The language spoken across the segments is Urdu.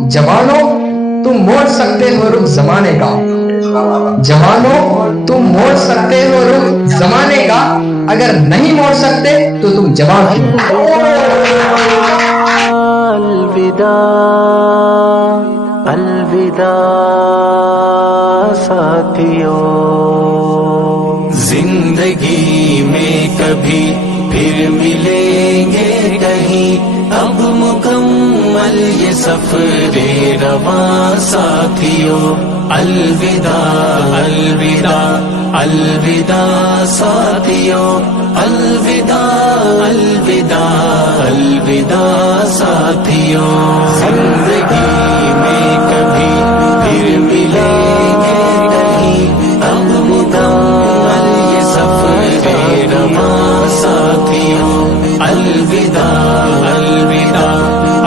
جوانوں تم موڑ سکتے ہو رخ زمانے کا، جوانوں تم موڑ سکتے ہو رخ زمانے کا، اگر نہیں موڑ سکتے تو تم جوان کیوں؟ الوداع الوداع ساتھیوں، زندگی میں کبھی پھر ملیں گے کہیں، اب مکمل یہ سفر رواں ساتھیوں، الوداع الوداع الوداع ساتھیوں، الوداع الوداع الوداع ساتھیوں، زندگی میں کبھی پھر ملیں گے کہیں، اب مکمل یہ سفر رواں ساتھیوں، الوداع الوداع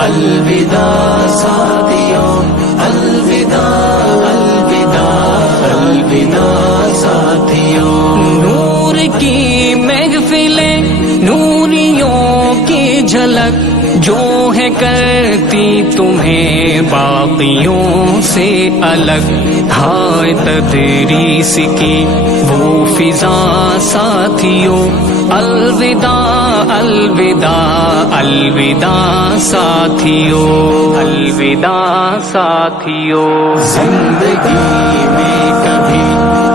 الوداع ساتھیوں، الوداع الوداع الوداع ساتھیوں، نور کی محفلیں نوریوں کی جھلک جو ہے کرتی تمہیں باقیوں سے الگ، ہائے تدریس کی وہ فضا ساتھیوں، الوداع الوداع الوداع ساتھیوں، الوداع ساتھیوں، زندگی میں کبھی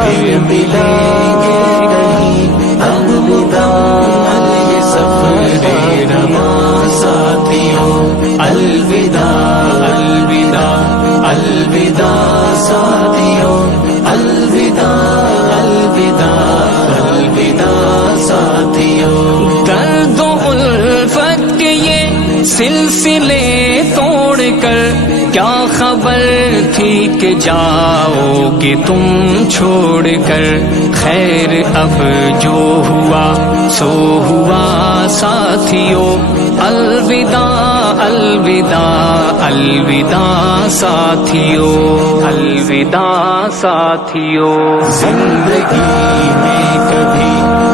پھر ملیں گے کہیں، اب مکمل یہ سفر رواں ساتھیوں، الوداع الوداع الوداع ساتھیوں، الوداع الوداع الوداع ساتھیوں، درد و الفت کے یہ سلسلے توڑ کر کیا خبر تھی کہ جاؤ گے تم چھوڑ کر، خیر اب جو ہوا سو ہوا ساتھیوں، الوداع الوداع الوداع ساتھیوں، الوداع ساتھیوں، زندگی میں کبھی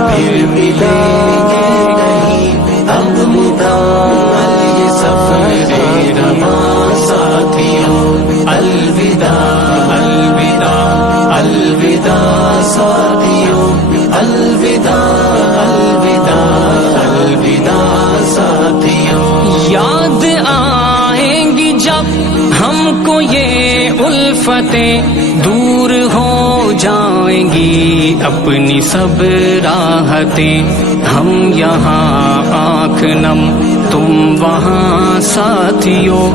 پھر ملیں گے کہیں، اب مکمل یہ سفر رواں ساتھیوں، الوداع الوداع الوداع ساتھیوں، الوداع الوداع الوداع ساتھیوں، یاد آئیں گی جب ہم کو یہ الفتیں، دور ہو جائیں گی اپنی سب راحتیں، ہم یہاں آنکھ نم تم وہاں ساتھیوں،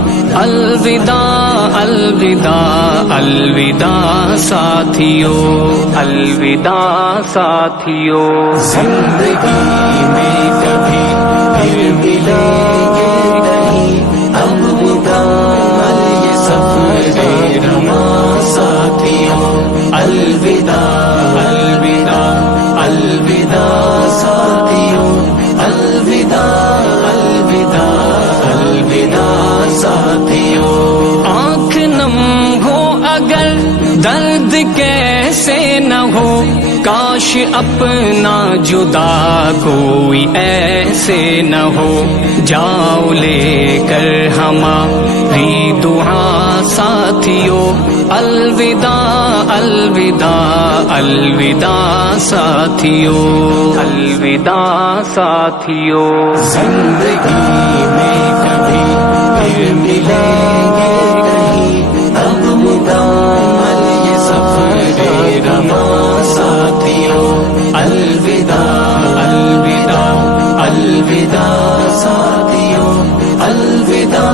الوداع الوداع الوداع ساتھیوں، الوداع ساتھیوں، زندگی میں کبھی پھر ملیں گے کہیں، اب مکمل یہ سفر رواں ساتھیوں، الوداع الوداع الوداع ساتھیوں، الوداع الوداع الوداع ساتھیوں، آنکھ نم ہو اگر درد کیسے نہ ہو، کاش اپنا جدا کوئی ایسے نہ ہو، جاؤ لے کر ہماری دعا ساتھیوں، الوداع الوداع الوداع ساتھیوں، الوداع ساتھیوں، زندگی میں کبھی پھر ملیں گے کہیں، اب مکمل یہ سفر رواں ساتھیوں، الوداع الوداع الوداع ساتھیوں، الوداع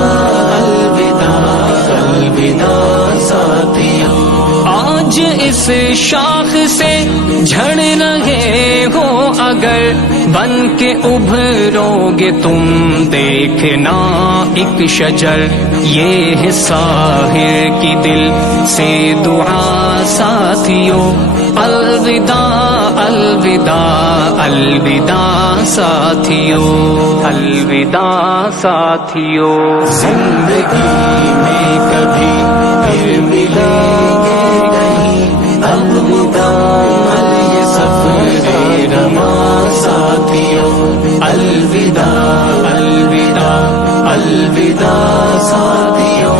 الوداع الوداع ساتھیوں، آج اس شاخ سے جھڑ رہے ہو اگر، بن کے ابھرو گے تم دیکھنا ایک شجر، یہ ہے ساحر کی دل سے دعا ساتھیوں، الوداع الوداع الوداع ساتھیوں، الوداع ساتھیوں، زندگی میں کبھی پھر ملیں گے کہیں، اب مکمل یہ سفر رواں ساتھیوں، الوداع الوداع الوداع ساتھیوں،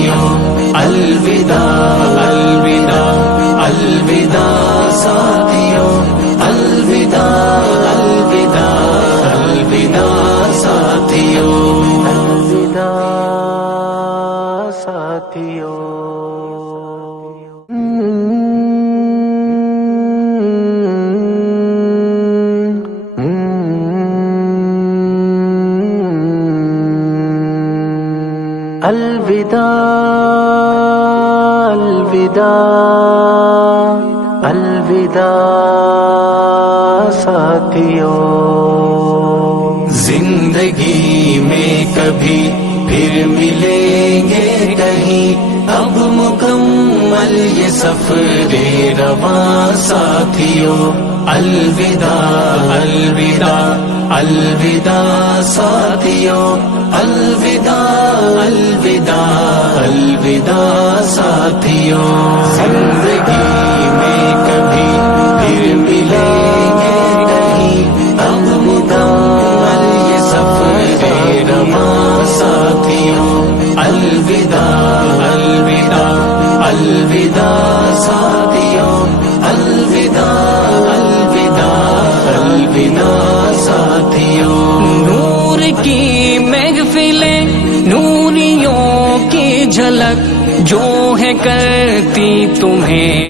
ساتھیوں، الوداع الوداع الوداع ساتھیوں، الوداع الوداع الوداع ساتھیوں، الوداع ساتھیوں۔ الوداع الوداع الوداع ساتھیوں، زندگی میں کبھی پھر ملیں گے کہیں، اب مکمل یہ سفر رواں ساتھیوں، الوداع الوداع الوداع ساتھیوں، الوداع الوداع الوداع ساتھیوں، زندگی میں کبھی پھر ملیں گے کہیں، اب مکمل یہ سفر رواں ساتھیوں، الوداع الوداع الوداع ساتھیوں، الوداع الوداع الوداع ساتھیوں۔ نور کی محفلیں، نوریوں کی جھلک جو ہے کرتی تمہیں